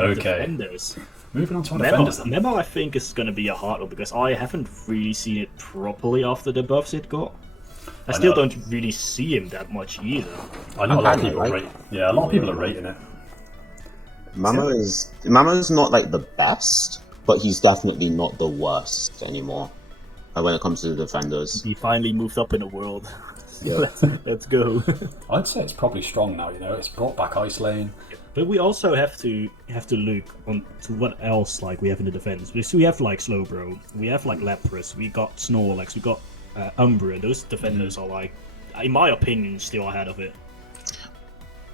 Okay. Defenders. Moving on to our defenders then. Memo, I think, is going to be a hard one because I haven't really seen it properly after the buffs it got. I still don't really see him that much either. I know a lot of people a lot of people are rating it. Mama's not like the best, but he's definitely not the worst anymore when it comes to the defenders. He finally moved up in the world. Yeah. Let's go. I'd say it's probably strong now. You know, it's brought back Ice Lane. But we also have to look on to what else like we have in the defense. Because we have like Slowbro, we have like Lapras, we got Snorlax, we got Umbra. Those defenders are like, in my opinion, still ahead of it.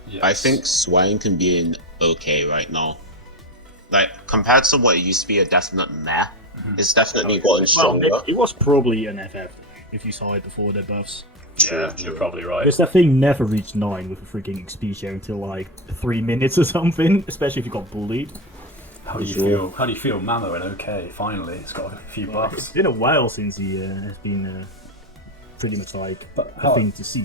Yes. I think Swine can be in okay right now. Like compared to what it used to be a definite meh, it's definitely gotten stronger. Well, it was probably an FF if you saw it before the buffs. True. You're probably right. Because that thing never reached 9 with a freaking XP share until like 3 minutes or something, especially if you got bullied. How do you feel? How do you feel, Mamo? And okay, finally, it's got a few buffs. It's been a while since he has been pretty much like a thing to see.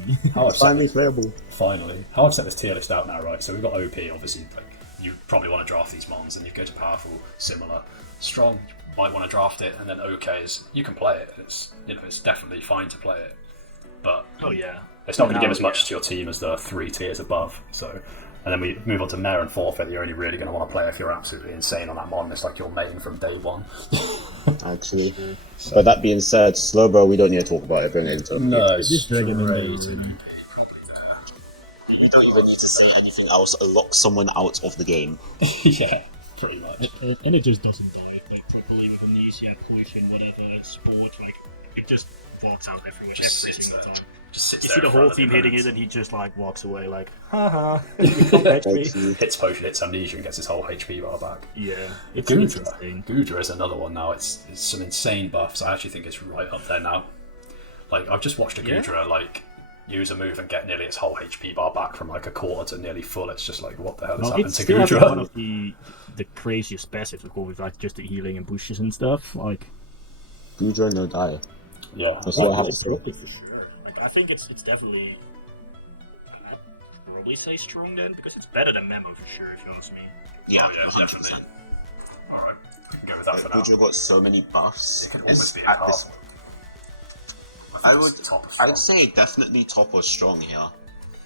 Finally playable. Finally, how I've set this tier list out now, right? So we've got OP, obviously. Like, you probably want to draft these mons, and you go to powerful, similar, strong. Might want to draft it, and then OK is you can play it. It's it's definitely fine to play it. But it's not going to give as much to your team as the 3 tiers above. So, and then we move on to Mare and Forfeit. You're only really going to want to play if you're absolutely insane on that mon. It's like your main from day one. Actually, but that being said, Slowbro, we don't need to talk about it. Bring it into no, it's great. You don't even need to say anything else. Lock someone out of the game. Yeah, pretty much. And it just doesn't die like properly with amnesia, pollution, whatever, sport. Like it just walks out everywhere every single time. Just you see the whole team hitting it, and he just like walks away, like, haha, you can't catch me. Hits potion, hits amnesia, and gets his whole HP bar back. Yeah, it's Gudra. Gudra is another one now. It's some insane buffs. I actually think it's right up there now. Like I've just watched a Gudra like use a move and get nearly its whole HP bar back from like a quarter to nearly full. It's just like what the hell has happened to Gudra? It's one of the craziest passives of course, with like just the healing and bushes and stuff. Like Gudra no die. Yeah, that's what I have to say. I think it's definitely. I'd probably say strong then because it's better than Memo for sure. If you ask me. Yeah, definitely. All right, go with that for now. Gudra got so many buffs. It could almost be at this. I'd say definitely top or strong here.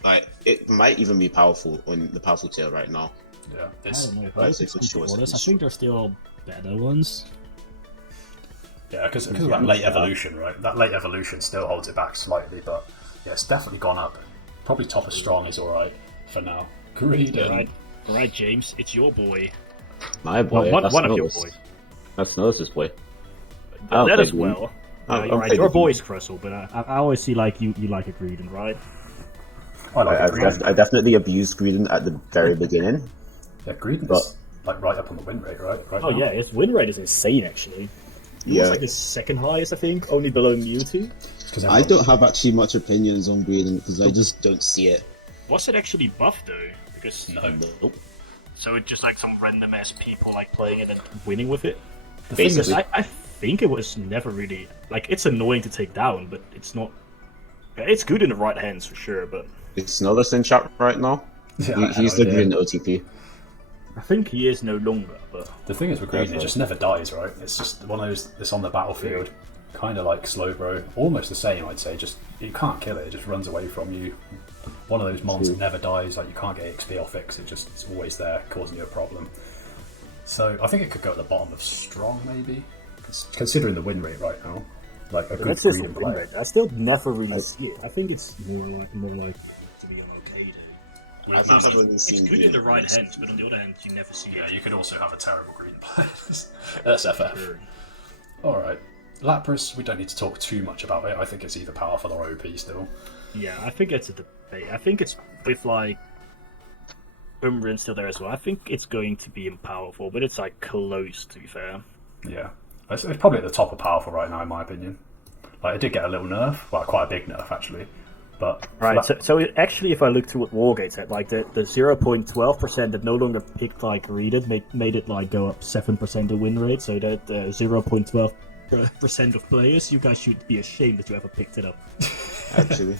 Like it might even be powerful on the powerful tier right now. Yeah, I don't know. I think there's still better ones. Yeah, because of that late evolution, right? That late evolution still holds it back slightly, but yeah, it's definitely gone up. Probably top as strong is alright for now. Greedon. Alright, James, it's your boy. My boy. One of your boys. That's Notice's boy. That as well. You're right. Your boy's Crustle, but I always see like you like a Greedon, right? I definitely abused Greedon at the very beginning. Yeah, Greedon's like right up on the win rate, right? Yeah, his win rate is insane actually. It's like the second highest, I think, only below Mewtwo. I don't have actually much opinions on Greedon because I just don't see it. Was it actually buffed though? Because Nope. So it's just like some random ass people like playing it and winning with it. The thing is, I think it was never really like it's annoying to take down, but it's not. It's good in the right hands for sure, but it's Notice in chat right now. Yeah, he's the green OTP. I think he is no longer, but the thing is with Greedon, it just never dies, right? It's just one of those that's on the battlefield, kind of like Slowbro, almost the same, I'd say. Just you can't kill it; it just runs away from you. One of those mons that never dies. Like you can't get XP off it; it's always there, causing you a problem. So I think it could go at the bottom of strong, maybe, considering the win rate right now. Like a good Greedon player. I still never really see it. I think it's more like to be an okay. It's good in the right hands, but on the other hand, you never see it. Yeah, you could also have a terrible green player. That's FF. Sure. Alright. Lapras, we don't need to talk too much about it. I think it's either powerful or OP still. Yeah, I think it's a debate. I think it's with like Umbreon still there as well. I think it's going to be powerful, but it's like close to be fair. Yeah. It's probably at the top of powerful right now in my opinion. Like it did get a little nerf, well quite a big nerf actually. But right, so actually, if I look to what Wargate said, like the 0.12% that no longer picked like read it made it like go up 7% the win rate. So that 0.12% percent of players. You guys should be ashamed that you ever picked it up. Actually.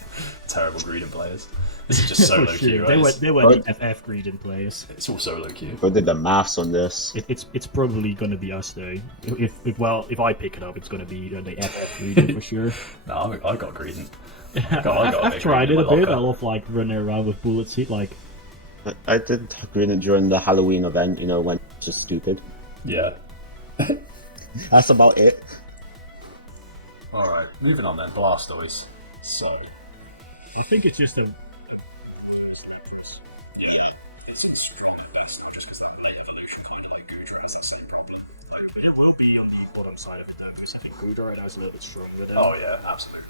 Terrible Greedent players. This is just solo queue, right? They were the FF Greedent players. It's all solo queue. Who did the maths on this? It's probably gonna be us though. If I pick it up, it's gonna be the FF Greedent for sure. No, I got Greedent. I've tried it a bit. I love like running around with bullet seed. Like I did Greedent during the Halloween event. You know, when it's just stupid. Yeah. That's about it. Alright, moving on then. Blastoise. Sol. I think it's just a. Side of it though, because I think Gudra has a little bit stronger than. Oh yeah, absolutely.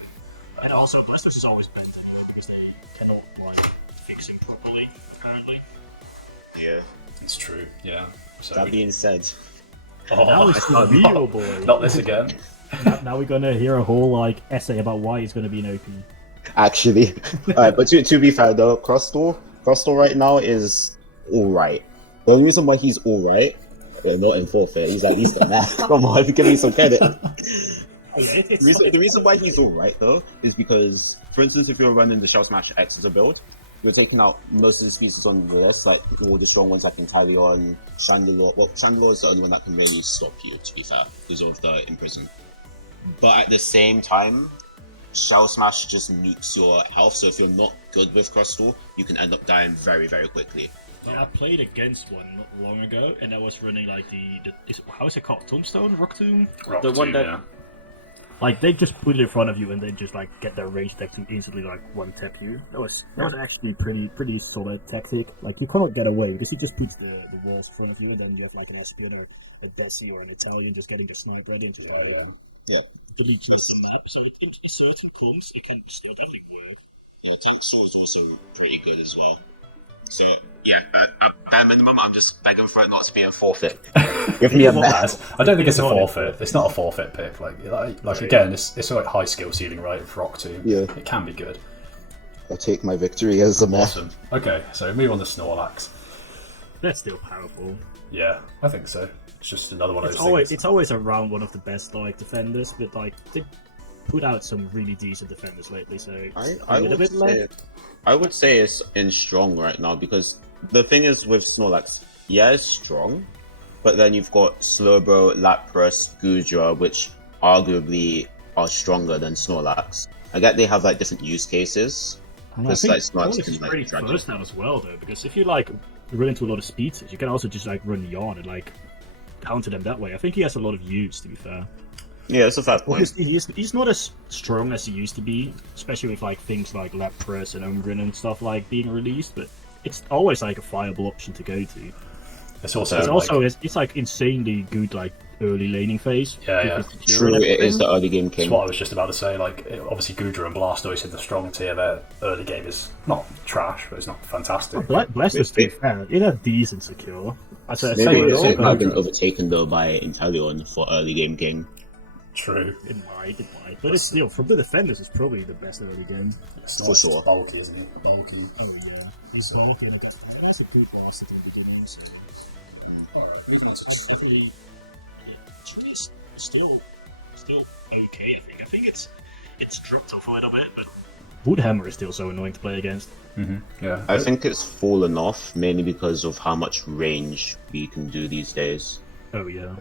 And also, Blastoise is always better because they cannot like fix it properly. Apparently. Yeah. It's true. Yeah. So That being said, Now it's the real boy. not this again. Now we're gonna hear a whole like essay about why he's gonna be an OP. actually, alright. But to be fair though, Crustle right now is all right. The only reason why he's all right. Yeah, not in forfeit. He's at least a math. Come on, give me some credit. The reason why he's alright though is because, for instance, if you're running the Shell Smash X as a build, you're taking out most of the species on the list, like all the strong ones like Inteleon, Chandelure. Well, Chandelure is the only one that can really stop you, to be fair, because of the Imprison. But at the same time, Shell Smash just nukes your health, so if you're not good with Crustle, you can end up dying very, very quickly. Yeah, I played against one not long ago, and I was running like how is it called? Tombstone? Rock Tomb? The one that... Yeah. Like, they just put it in front of you and they just like get their range tech to instantly like one tap you. That was actually pretty solid tactic. Like, you cannot get away because he just puts the walls in front of you, and then you have like an Espion or a Desi or an Italian just getting your sniper right into you. Yeah. Delete just the map, so in certain clumps it can still definitely work. Yeah, Tank Sword is also pretty good as well. So, yeah, at bare minimum, I'm just begging for it not to be a forfeit. Give me a mess. I don't think it's a forfeit. It's not a forfeit pick. Like again, it's like high skill ceiling, right? For Rock 2. Yeah. It can be good. I'll take my victory as a mess. Awesome. Okay, so move on to Snorlax. That's still powerful. Yeah, I think so. It's just another one of those things. It's always around one of the best like defenders, but like they put out some really decent defenders lately, so I would say it's in strong right now, because the thing is with Snorlax, yeah, it's strong, but then you've got Slowbro, Lapras, Gudra, which arguably are stronger than Snorlax. I get they have like different use cases. I think Snorlax is pretty first now as well though, because if you like run into a lot of speeds, you can also just like run Yarn and like counter them that way. I think he has a lot of use, to be fair. Yeah, it's a fair point. He's not as strong as he used to be, especially with like things like Lapras and Umbreon and stuff like being released. But it's always like a viable option to go to. It's also it's like insanely good like early laning phase. Yeah. True, it is the early game king. That's what I was just about to say. Like, obviously, Gudra and Blastoise in the strong tier. Their early game is not trash, but it's not fantastic. Blastoise, to be fair, it had decent secure. Maybe it might have been overtaken though by Inteleon for early game king. True. It might. But it's still, from the defenders, it's probably the best early game. For sure. Bulky, isn't it? Bulky. Oh, yeah. It's not really good. That's a pretty fast at the beginning. Definitely, it's still okay, I think it's dropped off a little bit, but Woodhammer is still so annoying to play against. Mm-hmm. Yeah. I think it's fallen off, mainly because of how much range we can do these days. Oh, yeah.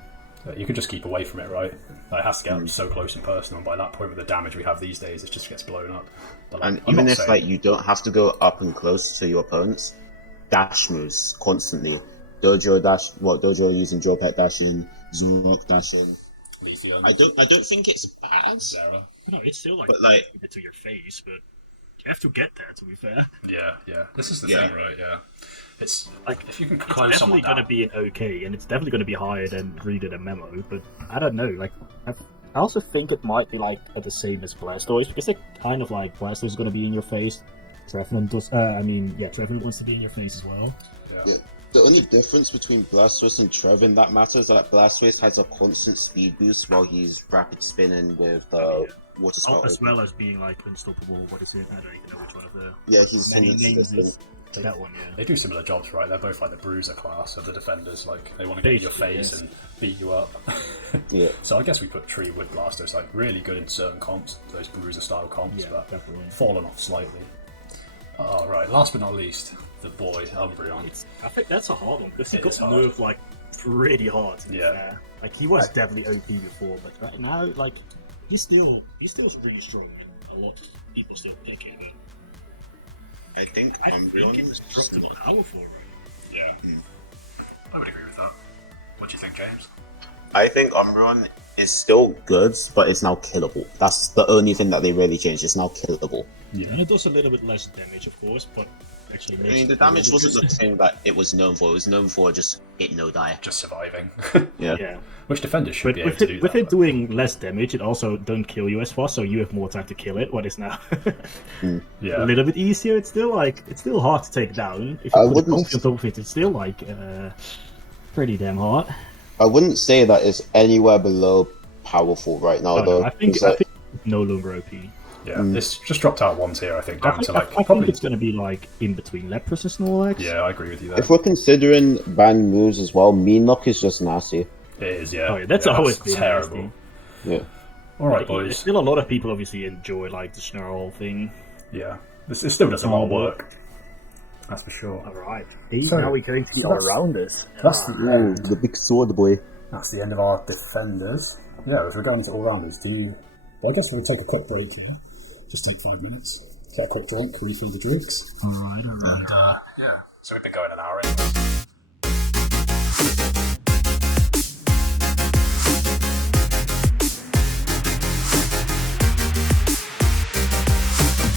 You can just keep away from it, right? It has to get so close and personal, and by that point with the damage we have these days, it just gets blown up. But, like, and even if like you don't have to go up and close to your opponents, dash moves constantly. Dojo using Draw Pet dashing, Zorok dashing. I don't think it's bad. No, it's still like, but like it to your face, but you have to get there, to be fair. Yeah. This is the thing, right? Yeah. It's like if you can it's close someone down. It's definitely going to be an okay, and it's definitely going to be higher than Read and Memo, but I don't know. Like, I also think it might be like the same as Blastoise, because they're kind of like Blastoise is going to be in your face. Trevenant Trevenant wants to be in your face as well. Yeah. The only difference between Blastoise and Trevin that matters is that Blastoise has a constant speed boost while he's rapid spinning with water spout. As well as being like unstoppable. What is it? I don't even know which one of the he's many names is. that one, yeah. They do similar jobs, right? They're both like the bruiser class of the defenders. Like they want to get in your face and beat you up. Yeah. So I guess we put Tree Wood Blasters like really good in certain comps, those bruiser style comps, Yeah, but definitely. fallen off slightly. Oh, right. Last but not least, the boy Umbreon. I think that's a hard one because he It got is hard. nerfed like pretty hard. To be Yeah. fair. Like he was definitely OP before, but right now, like he's still really strong. And a lot of people still picking him. I think Umbreon is just not powerful, right? Yeah. I would agree with that. What do you think, James? I think Umbreon is still good, but it's now killable. That's the only thing that they really changed. It's now killable. Yeah, and it does a little bit less damage, of course, but actually I makes mean, the it damage really wasn't good. the thing that it was known for. It was known for just hit, no die. Just surviving. Yeah. Yeah, Which defenders should but be able with to it, do with that. it doing less damage, it also don't kill you as fast, so you have more time to kill it. What is now Yeah. a little bit easier. It's still hard to take down. If I you put a wouldn't- comfy on top of it, it's still like pretty damn hard. I wouldn't say that it's anywhere below powerful right now, Oh, though. no, I think It's like- it's no longer OP. Yeah. It's just dropped out one tier, I think, I down think, to like I think probably. it's going to be like in between Lepros and Snorlax. Yeah, I agree with you there. if we're considering banned moves as well, Mean Knock is just nasty. It is, yeah. Oh yeah, that's always been terrible. nasty. Yeah. All right, There's boys. still a lot of people obviously enjoy like the Snarl thing. Yeah. It still does a lot of Palmborg. work. That's for sure. Alright. So- now we're going to so that's- all-rounders. That's Ooh, the big sword boy. That's the end of our defenders. Yeah, if we're going to all rounders, well, I guess we'll take a quick break here. Just take 5 minutes. Get a quick drink, refill the drinks. Alright. And, yeah. So we've been going an hour anyway.